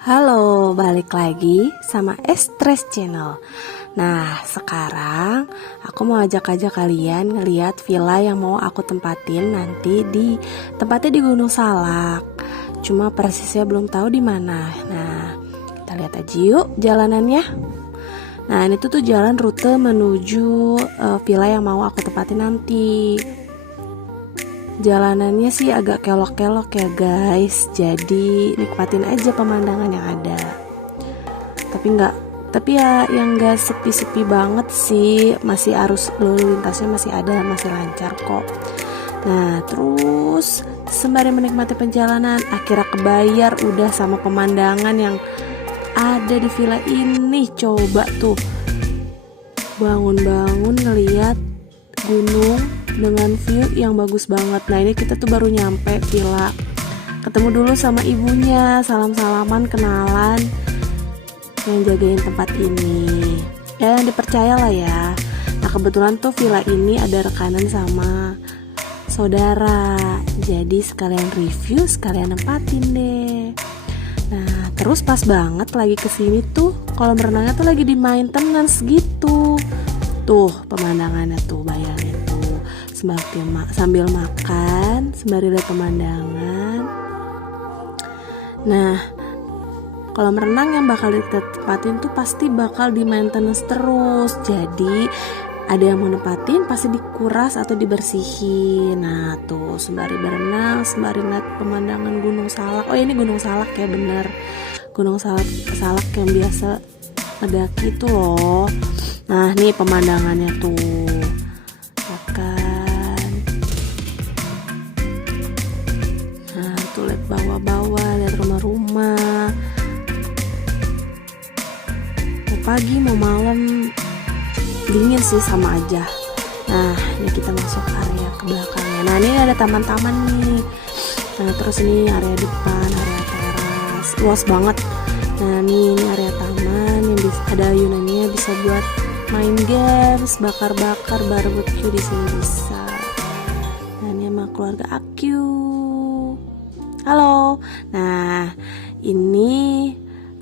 Halo, balik lagi sama Stress Channel. Nah, sekarang aku mau ajak kalian ngeliat villa yang mau aku tempatin nanti tempatnya di Gunung Salak. Cuma persisnya belum tahu di mana. Nah, kita lihat aja yuk jalanannya. Nah, ini tuh jalan rute menuju villa yang mau aku tempatin nanti. Jalanannya sih agak kelok-kelok ya guys, jadi nikmatin aja pemandangan yang ada. Tapi ya yang nggak sepi-sepi banget sih, masih arus lalu lintasnya masih ada, masih lancar kok. Nah terus sembari menikmati perjalanan, akhirnya kebayar udah sama pemandangan yang ada di villa ini. Coba tuh bangun-bangun ngeliat gunung dengan view yang bagus banget. Nah ini kita tuh baru nyampe villa, ketemu dulu sama ibunya, salam-salaman, kenalan yang jagain tempat ini ya, yang dipercaya lah ya. Nah kebetulan tuh villa ini ada rekanan sama saudara, jadi sekalian review, sekalian nempatin deh. Nah terus pas banget lagi kesini tuh kolam renangnya tuh lagi di maintenance gitu. Tuh pemandangannya tuh, bayangin tuh, sambil makan sembari lihat pemandangan. Nah kolam renang yang bakal ditempatin tuh pasti bakal di maintenance terus, jadi ada yang mau nempatin pasti dikuras atau dibersihin. Nah tuh sembari berenang, sembari ngeliat pemandangan Gunung Salak. Oh ini Gunung Salak ya, bener, Gunung Salak yang biasa ngedaki tuh loh. Nah nih pemandangannya tuh, makan. Nah tuh lihat bawah-bawah, lihat rumah-rumah. Mau pagi mau malam dingin sih sama aja. Nah ini kita masuk area ke belakangnya. Nah ini ada taman-taman nih. Nah terus ini area depan, area teras, luas banget. Nah ini area taman yang ada ayunannya, bisa buat main games, bakar-bakar, barbecue di sini bisa. Nah ini sama keluarga aku. Halo. Nah ini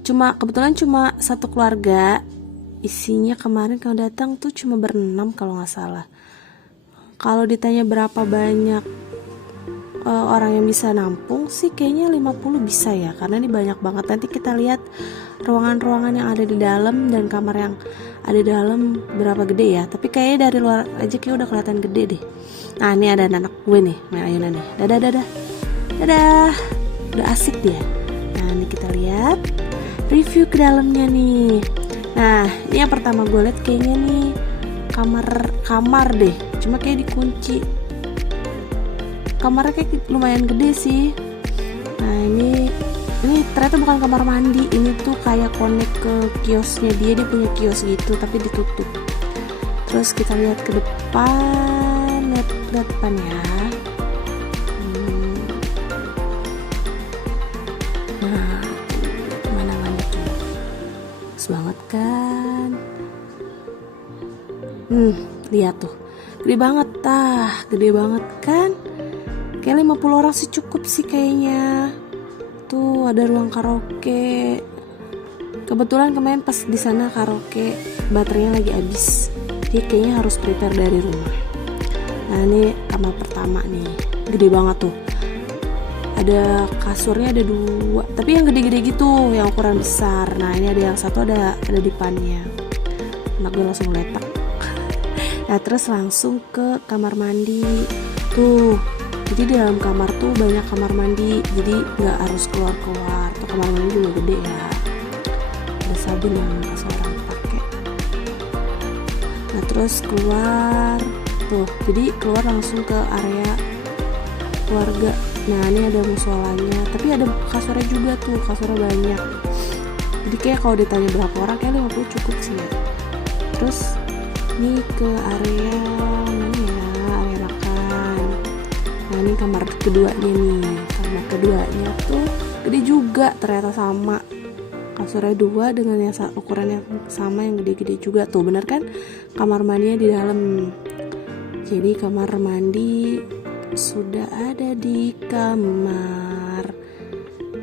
kebetulan cuma satu keluarga. Isinya kemarin kalau datang tuh cuma berenam kalau nggak salah. Kalau ditanya berapa banyak orang yang bisa nampung sih kayaknya 50 bisa ya, karena ini banyak banget. Nanti kita lihat ruangan-ruangan yang ada di dalam dan kamar yang ada di dalam berapa gede ya, tapi kayaknya dari luar aja kayak udah kelihatan gede deh. Nah ini ada anak gue nih main ayunan nih, dadah, udah asik dia. Nah ini kita lihat review ke dalamnya nih. Nah ini yang pertama gue lihat kayaknya nih kamar deh, cuma kayak dikunci. Kamarnya kayak lumayan gede sih. Nah ini ternyata bukan kamar mandi, ini tuh kayak connect ke kiosnya dia punya kios gitu tapi ditutup. Terus kita lihat ke depan, lihat depan ya. Nah pemandangannya tuh bagus banget kan. Lihat tuh, gede banget kan. Kayak 50 orang sih cukup sih kayaknya. Tuh ada ruang karaoke. Kebetulan kemarin pas di sana karaoke baterainya lagi habis, jadi kayaknya harus prepare dari rumah. Nah ini kamar pertama nih, gede banget tuh. Ada kasurnya ada 2, tapi yang gede-gede gitu, yang ukuran besar. Nah ini ada yang satu ada dipannya. Anak gue langsung letak. Nah terus langsung ke kamar mandi. Tuh, jadi di dalam kamar tuh banyak kamar mandi, jadi nggak harus keluar. Tuh kamar mandi juga gede ya. Ada sabun yang nggak seorang pakai. Nah terus keluar, tuh jadi keluar langsung ke area keluarga. Nah ini ada musolanya, tapi ada kasurnya juga tuh, kasurnya banyak. Jadi kayak kalau ditanya berapa orang, kayak 50 cukup sih ya. Terus ini ke area mana ya, area makan. Nah ini kamar keduanya nih. Kamar keduanya tuh gede juga, ternyata sama. Kasurnya 2 dengan yang ukurannya sama, yang gede-gede juga. Tuh bener kan, kamar mandinya di dalam. Jadi kamar mandi sudah ada di kamar.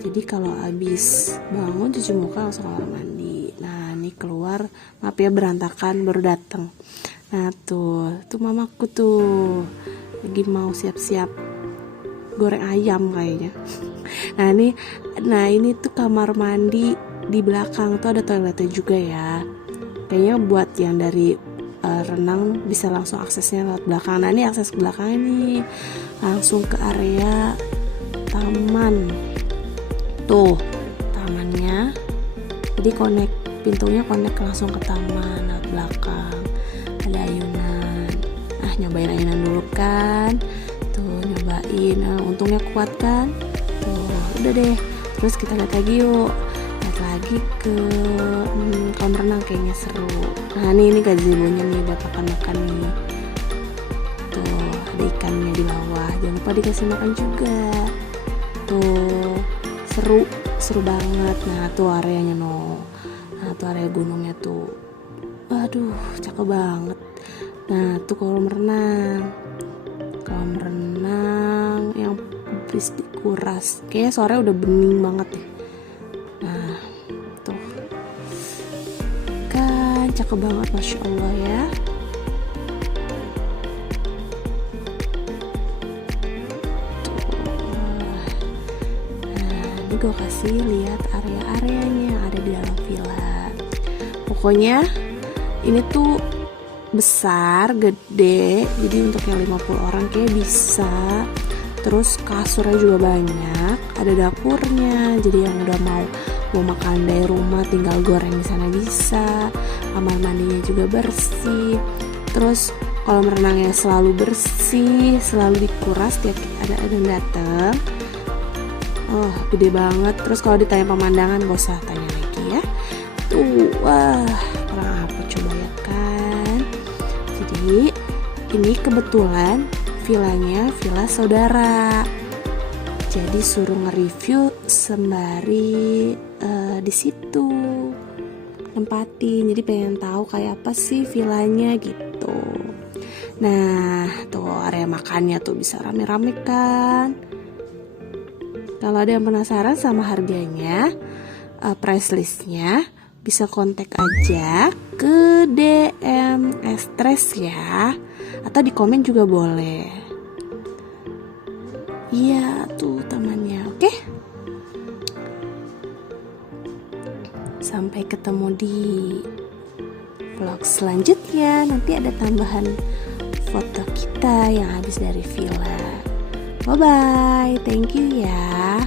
Jadi kalau habis bangun cuci muka langsung kamar mandi. Nah ini keluar, maaf ya berantakan, baru datang. Nah tuh mamaku tuh lagi mau siap-siap goreng ayam kayaknya. Nah ini tuh kamar mandi, di belakang tuh ada toiletnya juga ya. Kayaknya buat yang dari renang bisa langsung aksesnya lewat belakang. Nah ini akses ke belakang ini langsung ke area taman. Tuh tamannya, jadi pintunya connect langsung ke taman lewat belakang. Ada ayunan. Nyobain ayunan dulu kan. Tuh nyobain, untungnya kuat kan. Tuh udah deh, terus kita lihat lagi yuk, lihat lagi ke kolam renang, kayaknya seru. Nah ini gazebo-nya nih buat makan nih. Tuh ada ikannya di bawah, jangan lupa dikasih makan juga. Tuh seru banget. Nah tuh areanya nah tuh area gunungnya tuh, aduh cakep banget. Nah tuh kolam renang yang habis dikuras, kayaknya sore udah bening banget ya. Nah tuh kan cakep banget, masya Allah ya. Ini gue kasih lihat area-areanya yang ada di dalam villa. Pokoknya ini tuh besar, gede, jadi untuk yang 50 orang kayak bisa. Terus kasurnya juga banyak, ada dapurnya, jadi yang udah mau makan dari rumah tinggal goreng di sana bisa. Kamar mandinya juga bersih. Terus kolam renangnya selalu bersih, selalu dikuras tiap ada yang datang. Gede banget. Terus kalau ditanya pemandangan gak usah tanya lagi ya. Tuh, wah, kurang apa coba ya kan. Jadi ini kebetulan villanya villa saudara. Jadi suruh nge-review sembari di situ nempatin. Jadi pengen tahu kayak apa sih villanya gitu. Nah, tuh area makannya tuh bisa rame-rame kan. Kalau ada yang penasaran sama harganya, price listnya, bisa kontak aja ke DM Stress ya, atau di komen juga boleh. Iya tuh tamannya, oke? Sampai ketemu di vlog selanjutnya. Nanti ada tambahan foto kita yang habis dari villa. Bye bye, thank you ya.